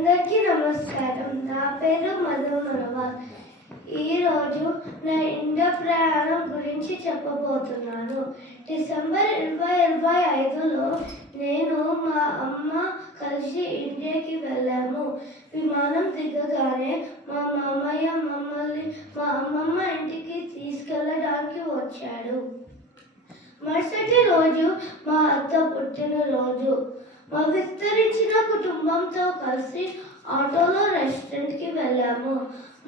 అందరికీ నమస్కారం. నా పేరు మధు మనవాల్. ఈరోజు నా ఇండియా ప్రయాణం గురించి చెప్పబోతున్నాను. డిసెంబర్ 2025లో నేను మా అమ్మ కలిసి ఇండియాకి వెళ్ళాము. విమానం దిగగానే మా మామయ్య మమ్మల్ని మా అమ్మమ్మ ఇంటికి తీసుకెళ్ళడానికి వచ్చాడు. మరుసటి రోజు మా అత్త పుట్టినరోజు. మా విస్తరించిన కుటుంబంతో కలిసి ఆటోలో రెస్టారెంట్కి వెళ్ళాము.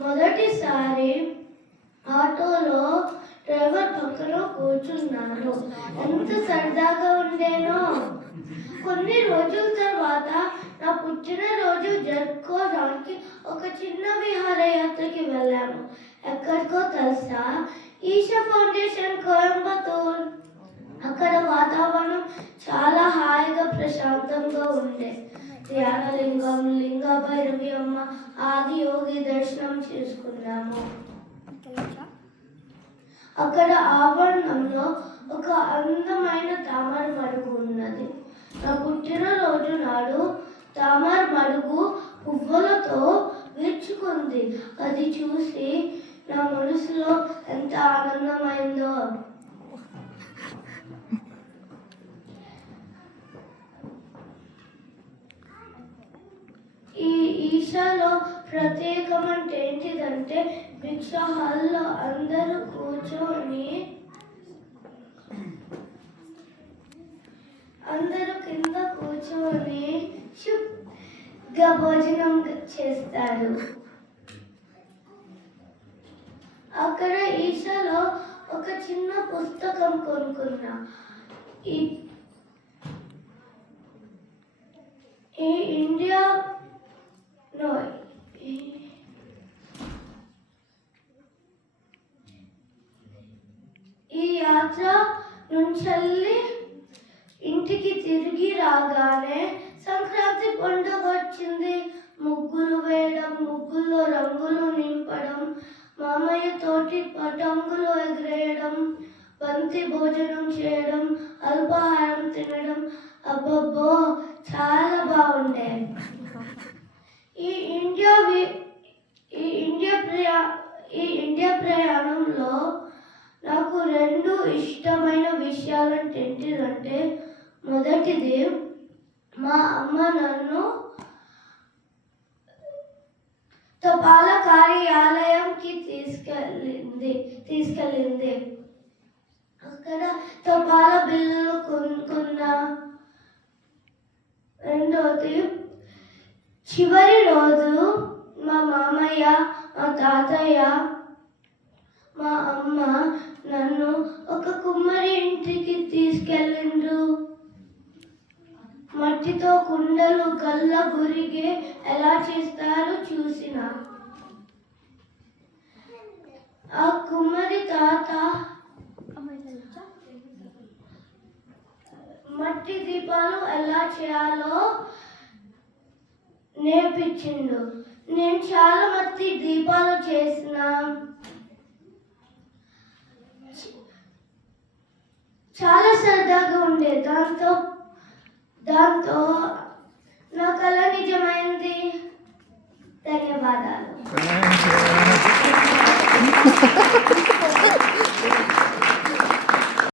మొదటిసారి ఆటోలో డ్రైవర్ పక్కన కూర్చున్నాను. ఎంత సరదాగా ఉండేనో. కొన్ని రోజుల తర్వాత నా పుట్టినరోజు జరుపుకోవడానికి ఒక చిన్న విహారయాత్రకి వెళ్ళాము. ఎక్కడికో తెలుసా? ఈషా ఫౌండేషన్, కోయంబత్తూర్. అక్కడ వాతావరణం చాలా హాయిగా ప్రశాంతంగా ఉండే. ధ్యానలింగం, లింగభైరవి అమ్మ, ఆది యోగి దర్శనం చేసుకున్నాము. అక్కడ ఆవరణంలో ఒక అందమైన తామర మడుగు ఉన్నది. నా పుట్టినరోజు నాడు తామర మడుగు పువ్వులతో విచ్చుకుంది. అది చూసి నా మనసులో ఎంత ఆనందమైందో. ఈ ఈషాలో ప్రత్యేకం అంటే ఏంటిదంటే, భిక్ష హాల్లో అందరూ కింద కూర్చొని శుభ్రంగా భోజనం చేస్తారు. అక్కడ ఈషాలో ఒక చిన్న పుస్తకం కొనుక్కున్నా. ఈ యాత్ర నుంచి ఇంటికి తిరిగి రాగానే సంక్రాంతి పండుగ వచ్చింది. ముగ్గులు వేయడం, ముగ్గుల్లో రంగులు నింపడం, మామయ్య తోటి పతంగులు ఎగరేయడం, బంతి భోజనం చేయడం, అల్పాహారం తినడం. అబ్బబ్బో, చాలా బాగుండే. ఈ ఇండియా ప్రయాణంలో నాకు రెండు ఇష్టమైన విషయాలు ఏంటిదంటే, మొదటిది మా అమ్మ నన్ను తపాలా కార్యాలయంకి తీసుకెళ్ళింది. అక్కడ తపాలా బిల్లులు కొనుక్కున్నా. రెండోది, చివరి రోజు మా మామయ్య, మా తాతయ్య, మా అమ్మ నన్ను ఒక కుమ్మరి ఇంటికి తీసుకెళ్ళిండ్రు. మట్టితో కుండలు, గల్ల గురిగే ఎలా చేస్తారో చూసిన. ఆ కుమ్మరి తాత మట్టి దీపాలు ఎలా చేయాలో నేర్పించిండు. నేను చాలా మట్టి దీపాలు చేసిన. చాలా సరదాగా ఉండే. దాంతో నా కళ నిజమైంది. ధన్యవాదాలు.